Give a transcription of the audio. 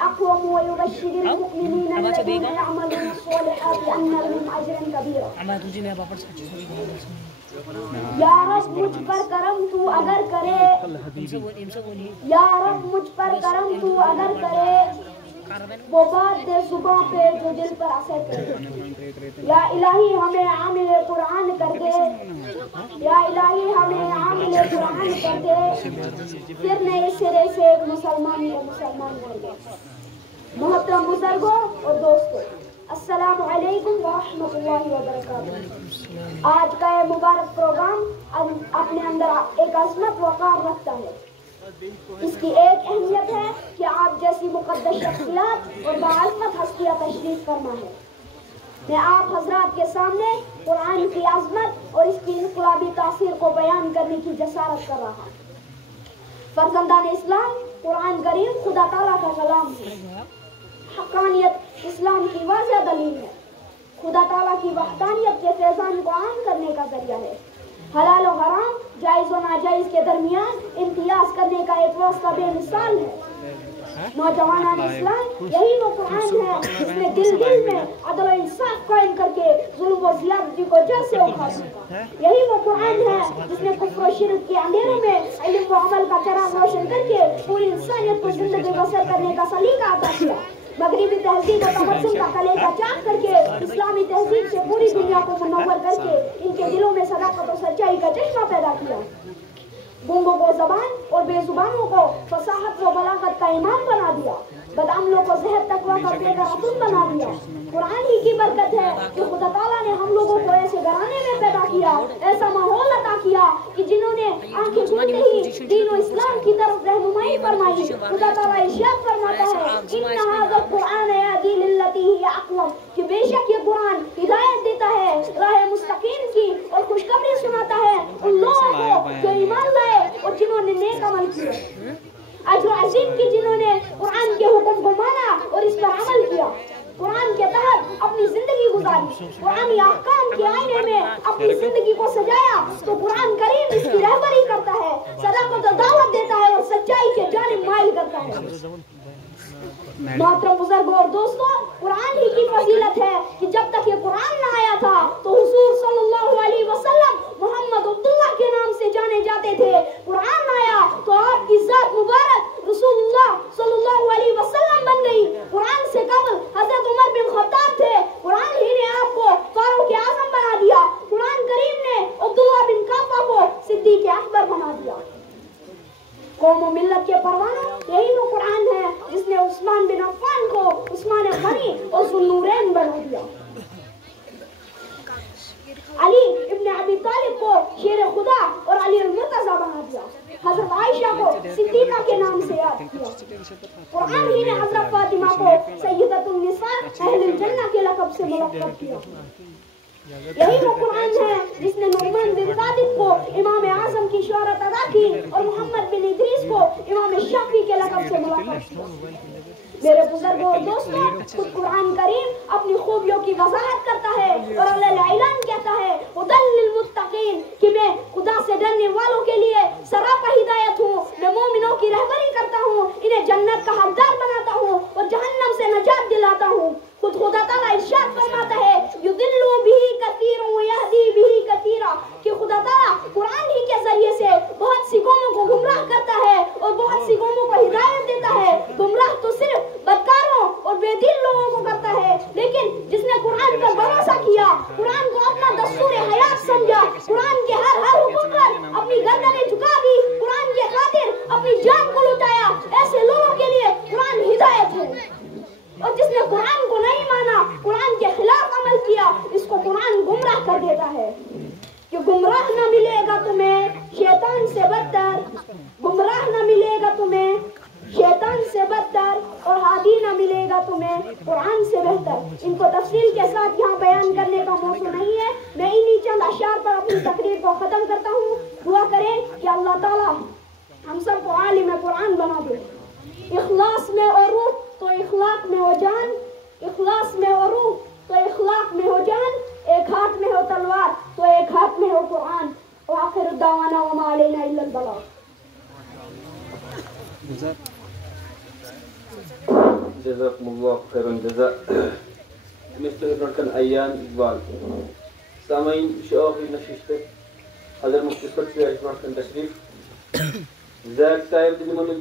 أقوم ويبشر المؤمنين الذين يعملون الصالحات أن لهم أجرا كبيرا. یا رب مجھ پر کرم تو اگر کرے، یا رب مجھ پر کرم تو اگر کرے، وہ بات دے زباں پہ جو دل پر اثر کرے. یا الہی ہمیں عامل قرآن کر دے، یا الہی ہمیں عامل قرآن کر دے، پھر نئے سرے سے ایک مسلمان کو مسلمان کر دے. محترم بزرگوں اور دوستوں، السلام علیکم ورحمۃ اللہ وبرکاتہ. آج کا یہ مبارک پروگرام اپنے اندر ایک عظمت وقار رکھتا ہے. اس کی ایک اہمیت ہے کہ آپ جیسی مقدس شخصیات اور باعظمت ہستیاں تشریف فرما ہے. میں آپ حضرات کے سامنے قرآن کی عظمت اور اس کی انقلابی تاثیر کو بیان کرنے کی جسارت کر رہا ہوں. فرزندان اسلام، قرآن کریم خدا تعالیٰ کا کلام ہے. حقانیت اسلام کی واضح دلیل ہے. خدا تعالیٰ کی وحدانیت کے فیضان کو عام کرنے کا ذریعہ ہے. حلال و حرام، جائز و ناجائز کے درمیان امتیاز کرنے کا ایک واسطہ بے مثال ہے. نوجوانان اسلام، یہی وہ قرآن ہے جس نے دل میں عدل و انصاف قائم کر کے ظلم و زیادتی کو جڑ سے اکھاڑ دیا. یہی وہ قرآن ہے جس نے کفر و شرک کے اندھیروں میں علم و عمل کا چراغ روشن کر کے پوری انسانیت کو زندگی بسر کرنے کا سلیقہ عطا کیا. مغربی تہذیب و تمدن کا کلیجہ چاک کر کے اسلامی تہذیب سے پوری دنیا کو منور کر کے ان کے دلوں میں صداقت و سچائی کا چشمہ پیدا کیا. گونگوں کو زبان اور بے زبانوں کو فصاحت و بلاغت کا امام بنا دیا. بدعملوں کو زہر تقویٰ کا بے رسول بنا دیا. قرآن ہی کی برکت ہے کہ خدا تعالیٰ نے ہم لوگوں کو ایسے گھرانے میں پیدا کیا، ایسا ماحول عطا کیا کہ جنہوں نے آنکھیں کھولتے ہی دین و اسلام کی طرف رہنمائی فرمائی. خدا تعالیٰ ارشاد فرماتا ہے ان ھذا القرآن یہدی للتی ہی اقوم، کہ بے شک یہ قرآن ہدایت دیتا ہے راہ مستقیم کی اور خوشخبری سناتا ہے ان لوگوں کو جو ایمان لائے اور جنہوں نے نیک عمل کیے. اجر عظیم کی جنہوں نے قرآن کے حکم کو مانا اور اس پر عمل کیا، قرآن کے تحت اپنی زندگی گزاری، قرآنی احکام کے آئینے میں اپنی زندگی کو سجایا، تو قرآن کریم اس کی رہبری کرتا ہے، صداقت و دعوت دیتا ہے اور سچائی کے جانب مائل کرتا ہے. محترم بزرگوں اور دوستوں، قرآن ہی کی فضیلت ہے کہ جب تک یہ قرآن نہ آیا تھا تو حضور صلی اللہ علیہ وسلم محمد عبداللہ کے نام سے جانے جاتے تھے. قرآن آیا تو آپ کی ذات مبارک رسول اللہ صلی اللہ علیہ وسلم بن گئی. قرآن سے قبل حضرت عمر بن خطاب تھے، قرآن ہی نے آپ کو فاروق اعظم بنا دیا. قرآن کریم نے عبداللہ بن کعبہ کو صدیق اکبر بنا دیا. قوم و ملت کے پروانوں، یہی وہ قرآن ہے جس نے عثمان بن عفان کو عثمان غنی اور ذوالنورین بنا دیا. علی ابن ابی طالب کو شیر خدا اور علی المرتضی بنا دیا. حضرت عائشہ کو صدیقہ کے نام سے یاد کیا. قرآن ہی نے حضرت فاطمہ کو سیدۃ النساء اہل الجنہ کے لقب سے ملقب کیا. یہی وہ قرآن ہے جس نے نعمان بن ثابت کو امام اعظم کی شہرت ادا کی اور محمد بن ادریس کو امام شافعی کے لقب سے ملقب کیا. میرے بزرگوں اور دوستوں، خود قرآن کریم اپنی خوبیوں کی وضاحت کرتا ہے اور اللہ اعلان کہتا ہے ھدی للمتقین، کہ میں خدا سے ڈرنے والوں کے لیے سراپا ہدایت ہوں. میں مومنوں کی رہبری کرتا ہوں، انہیں جنت کا حقدار بناتا ہوں اور جہنم سے نجات دلاتا ہوں. خود خدا تعالیٰ ارشاد فرماتا ہے یضل بہ کثیرا ویہدی بہ کثیرا، کہ خدا تعالیٰ قرآن ہی کے ذریعے سے بہت سی قوموں کو گمراہ کرتا ہے اور بہت سی قوموں کو ہدایت دیتا ہے. گمراہ تو صرف بدکاروں اور بے دل لوگوں کو کرتا ہے، لیکن جس نے قرآن پر بھروسہ کیا، قرآن کو اپنا دستور حیات سمجھا، قرآن کے ہر حکم پر اپنی گردنیں جھکا دی، قرآن کے خاطر اپنی جان کو لٹایا، ایسے لوگوں کے لیے قرآن ہدایت ہے. اور جس نے قرآن کو نہیں مانا، قرآن کے خلاف عمل کیا، اس کو قرآن گمراہ کر دیتا ہے. کہ گمراہ نہ ملے گا تمہیں شیطان سے بدتر، گمراہ نہ ملے گا تمہیں شیطان سے بدتر، اور ہادی نہ ملے گا تمہیں قرآن سے بہتر. ان کو تفصیل کے ساتھ یہاں بیان کرنے کا موضوع نہیں ہے. میں انہی چند اشعار پر اپنی تقریر کو ختم کرتا ہوں. دعا کریں کہ اللہ تعالیٰ ہم سب کو عالم قرآن بنا دے. اخلاص میں اور روح تو اخلاق میں ہو جان، اخلاص میں ہو روح تو اخلاق میں ہو جان، ایک ہاتھ میں ہو تلوار تو ایک ہاتھ میں ہو قرآن. وآخر دعوانا وما علینا الا البلاغ. جزاكم الله خير الجزاء. Mr. Ibrahim Ayyan Iqbal. سامعين شيوخ نشيشته حضر مفتي صدق Ibrahim تشريف. زاك صاحب دي منو